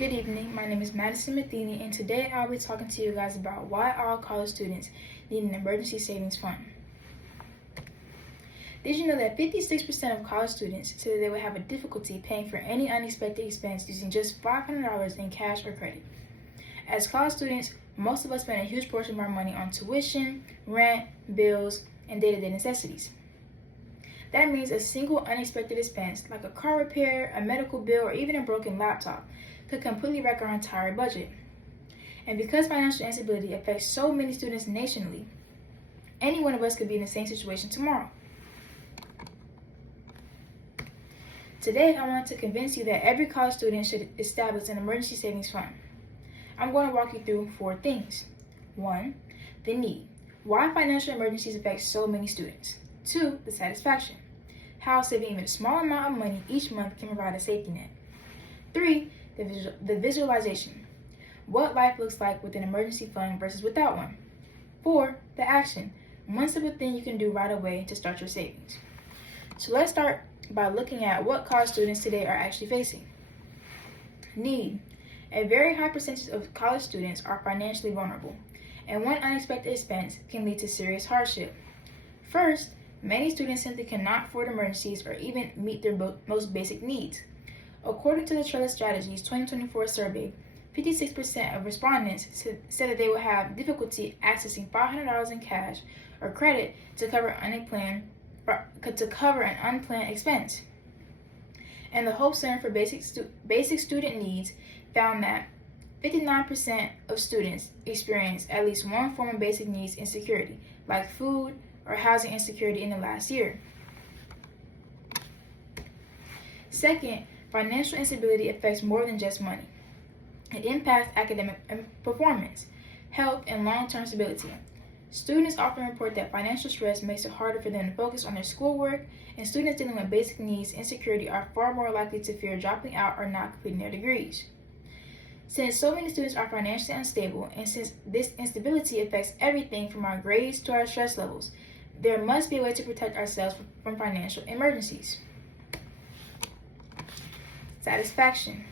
Good evening, my name is Madison Matheny, and today I'll be talking to you guys about why all college students need an emergency savings fund. Did you know that 56% of college students say that they would have a difficulty paying for any unexpected expense using just $500 in cash or credit? As college students, most of us spend a huge portion of our money on tuition, rent, bills, and day-to-day necessities. That means a single unexpected expense, like a car repair, a medical bill, or even a broken laptop, could completely wreck our entire budget. And because financial instability affects so many students nationally, any one of us could be in the same situation tomorrow. Today, I want to convince you that every college student should establish an emergency savings fund. I'm going to walk you through 4 things. 1. The need. Why financial emergencies affect so many students. 2. The satisfaction. How saving even a small amount of money each month can provide a safety net. 3. The visualization. What life looks like with an emergency fund versus without one. 4. The action. One simple thing you can do right away to start your savings. So let's start by looking at what college students today are actually facing. Need. A very high percentage of college students are financially vulnerable, and one unexpected expense can lead to serious hardship. First, many students simply cannot afford emergencies or even meet their most basic needs. According to the Trellis Strategies 2024 survey, 56% of respondents said that they would have difficulty accessing $500 in cash or credit to cover an unplanned expense. And the Hope Center for Basic Student Needs found that 59% of students experience at least one form of basic needs insecurity, like food or housing insecurity in the last year. Second, financial instability affects more than just money. It impacts academic performance, health, and long-term stability. Students often report that financial stress makes it harder for them to focus on their schoolwork, and students dealing with basic needs insecurity are far more likely to fear dropping out or not completing their degrees. Since so many students are financially unstable, and since this instability affects everything from our grades to our stress levels, there must be a way to protect ourselves from financial emergencies. Satisfaction.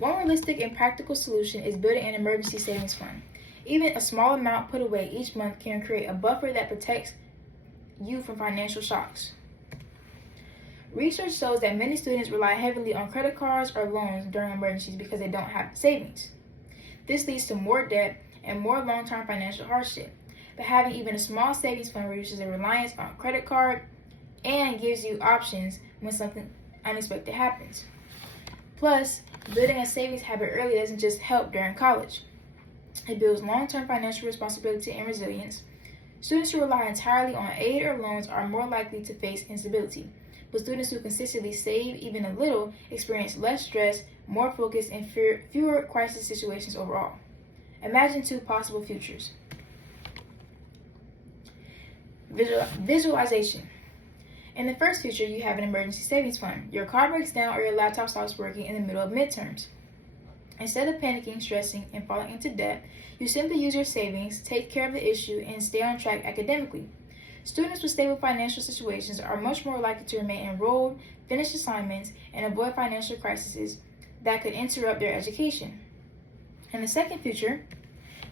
One realistic and practical solution is building an emergency savings fund. Even a small amount put away each month can create a buffer that protects you from financial shocks. Research shows that many students rely heavily on credit cards or loans during emergencies because they don't have savings. This leads to more debt and more long-term financial hardship. But having even a small savings fund reduces the reliance on credit card and gives you options when something unexpected happens. Plus, building a savings habit early doesn't just help during college. It builds long-term financial responsibility and resilience. Students who rely entirely on aid or loans are more likely to face instability, but students who consistently save even a little experience less stress, more focus, and fewer crisis situations overall. Imagine 2 possible futures. Visualization. In the first future, you have an emergency savings fund. Your car breaks down or your laptop stops working in the middle of midterms. Instead of panicking, stressing, and falling into debt, you simply use your savings, take care of the issue, and stay on track academically. Students with stable financial situations are much more likely to remain enrolled, finish assignments, and avoid financial crises that could interrupt their education. In the second future,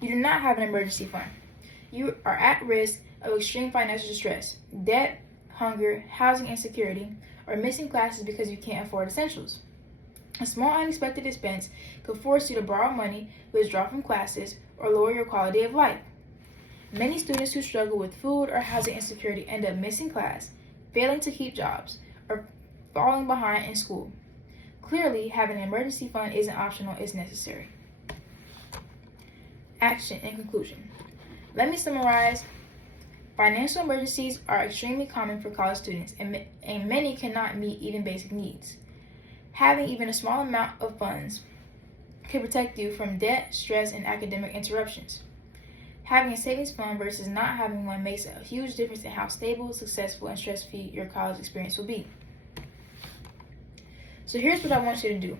you do not have an emergency fund. You are at risk of extreme financial distress, debt, hunger, housing insecurity, or missing classes because you can't afford essentials. A small unexpected expense could force you to borrow money, withdraw from classes, or lower your quality of life. Many students who struggle with food or housing insecurity end up missing class, failing to keep jobs, or falling behind in school. Clearly, having an emergency fund isn't optional, it's necessary. Action and conclusion. Let me summarize. Financial emergencies are extremely common for college students, and many cannot meet even basic needs. Having even a small amount of funds can protect you from debt, stress, and academic interruptions. Having a savings fund versus not having one makes a huge difference in how stable, successful, and stress-free your college experience will be. So here's what I want you to do.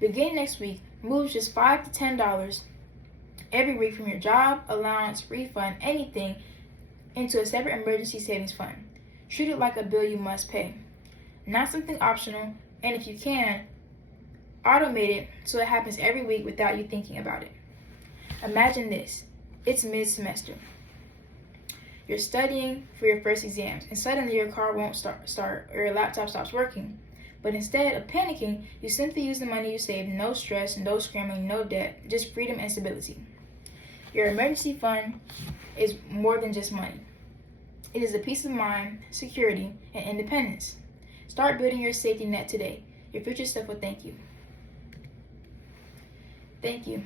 Beginning next week, move just $5 to $10 every week from your job, allowance, refund, anything into a separate emergency savings fund. Treat it like a bill you must pay, not something optional, and if you can, automated so it happens every week without you thinking about it. Imagine this. It's mid-semester. You're studying for your first exams, and suddenly your car won't start or your laptop stops working. But instead of panicking, you simply use the money you saved. No stress, no scrambling, no debt, just freedom and stability. Your emergency fund is more than just money. It is a peace of mind, security, and independence. Start building your safety net today. Your future self will thank you. Thank you.